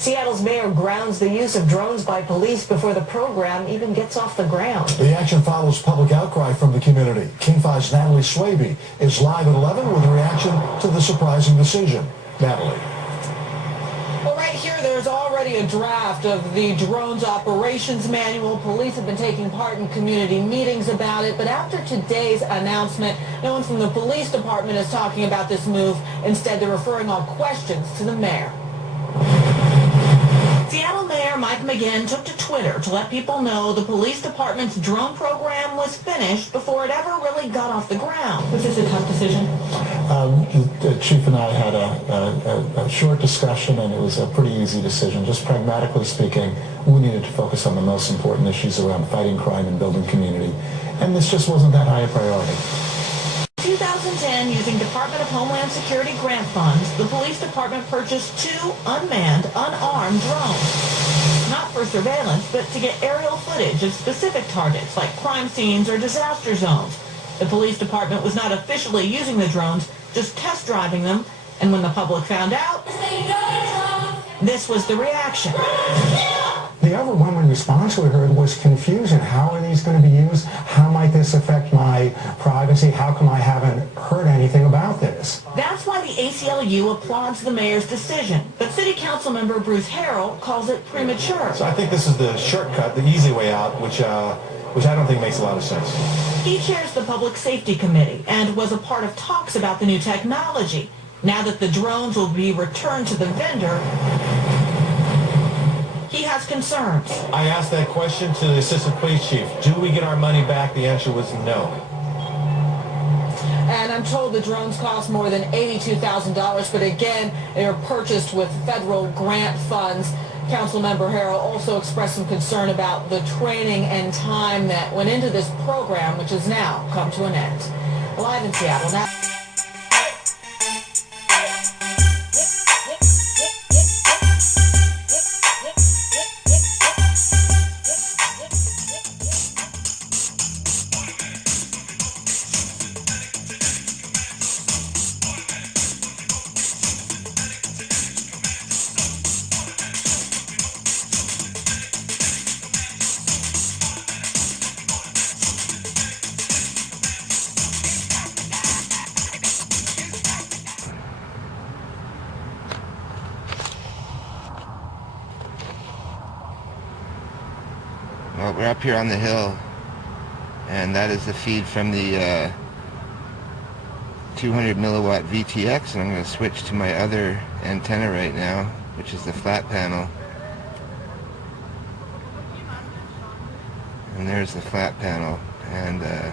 Seattle's mayor grounds the use of drones by police before the program even gets off the ground. The action follows public outcry from the community. King 5's Natalie Swaby is live at 11 with a reaction to the surprising decision. Natalie. Well, right here, there's already a draft of the drones operations manual. Police have been taking part in community meetings about it, but after today's announcement, no one from the police department is talking about this move. Instead, they're referring all questions to the mayor. Seattle Mayor Mike McGinn took to Twitter to let people know the police department's drone program was finished before it ever really got off the ground. Was this a tough decision? The chief and I had a short discussion, and it was a pretty easy decision. Just pragmatically speaking, we needed to focus on the most important issues around fighting crime and building community, and this just wasn't that high a priority. 2010, using Department of Homeland Security grant funds, the police department purchased 2 unmanned, unarmed drones. Not for surveillance, but to get aerial footage of specific targets like crime scenes or disaster zones. The police department was not officially using the drones, just test driving them, and when the public found out, this was the reaction. The overwhelming response we heard was confusion. How are these going to be used? How might this affect my privacy? How come I haven't heard anything about this? That's why the ACLU applauds the mayor's decision. But City Council member Bruce Harrell calls it premature. So I think this is the shortcut, the easy way out, which I don't think makes a lot of sense. He chairs the Public Safety Committee and was a part of talks about the new technology. Now that the drones will be returned to the vendor, he has concerns. I asked that question to the assistant police chief. Do we get our money back? The answer was no. And I'm told the drones cost more than $82,000, but again, they are purchased with federal grant funds. Councilmember Harrell also expressed some concern about the training and time that went into this program, which has now come to an end. Live in Seattle now. Well, we're up here on the hill, and that is the feed from the 200 milliwatt VTX, and I'm going to switch to my other antenna right now, which is the flat panel. And there's the flat panel, and the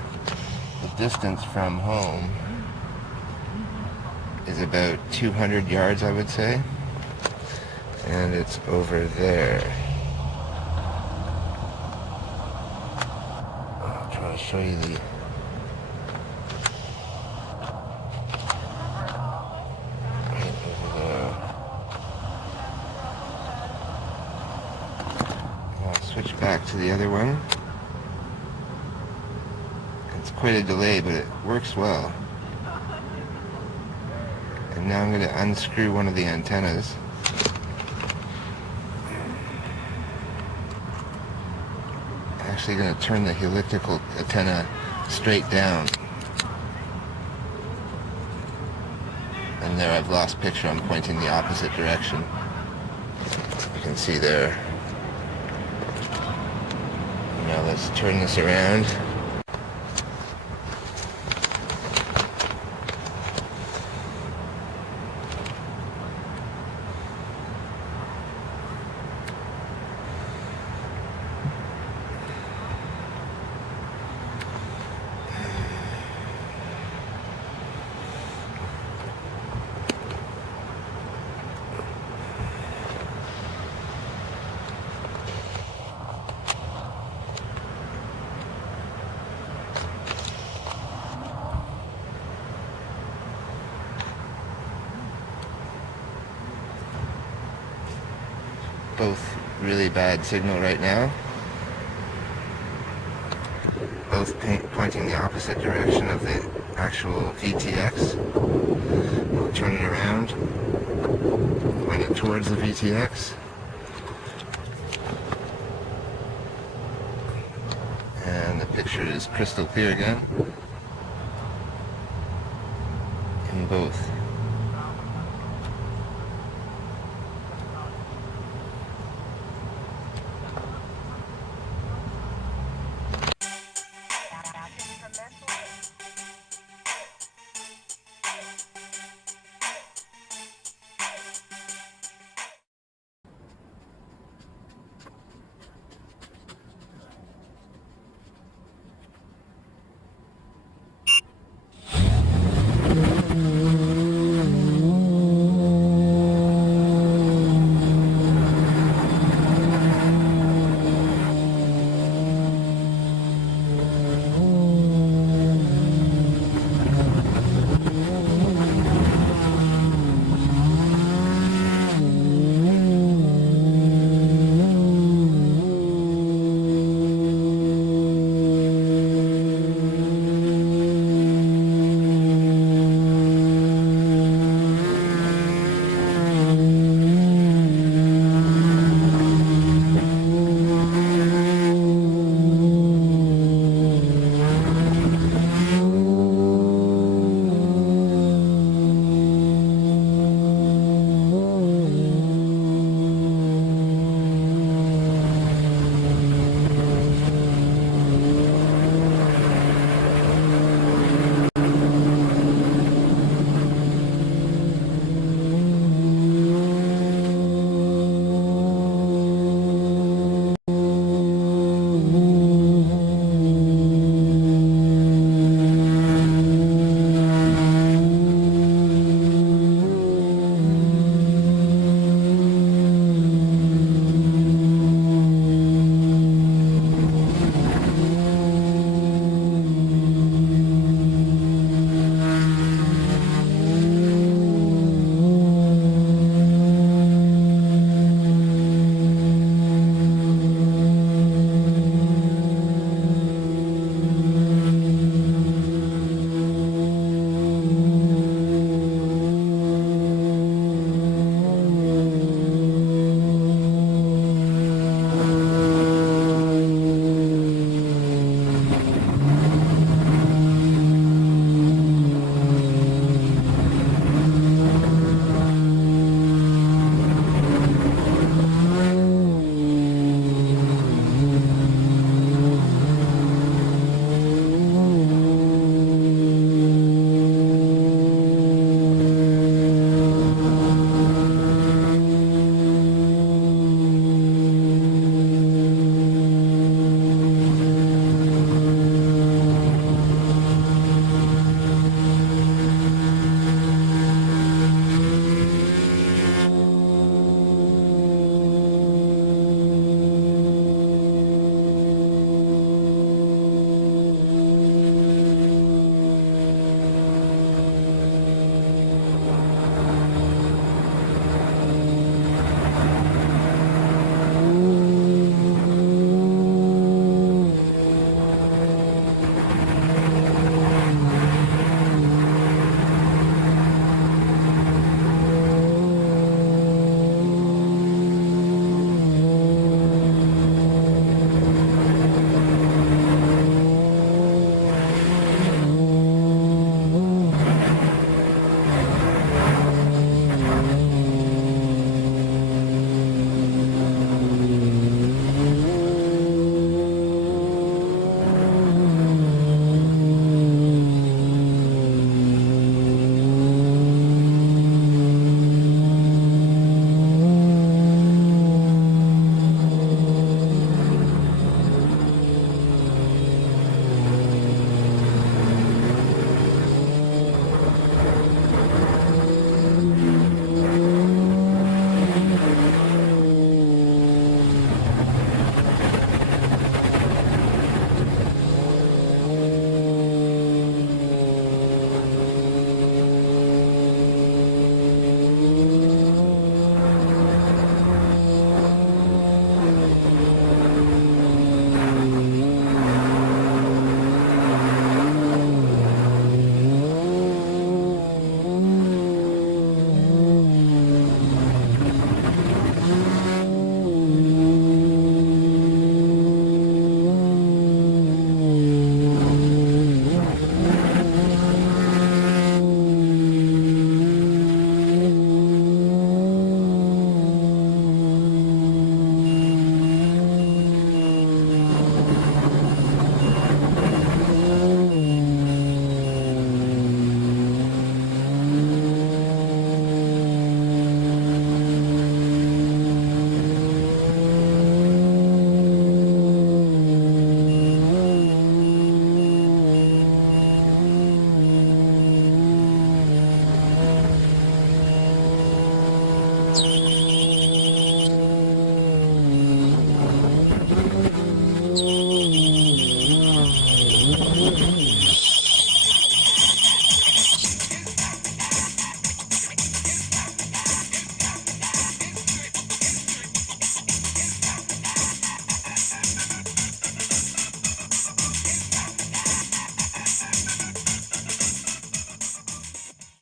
distance from home is about 200 yards, I would say, and it's over there. I'll show you the right over there. I'll switch back to the other one. It's quite a delay, but it works well. And now I'm going to unscrew one of the antennas. Actually going to turn the helical antenna straight down, and there I've lost picture. I'm pointing the opposite direction. You can see there. Now let's turn this around. Both really bad signal right now. Both pointing the opposite direction of the actual VTX. We'll turn it around, point it towards the VTX. crystal clear again in both.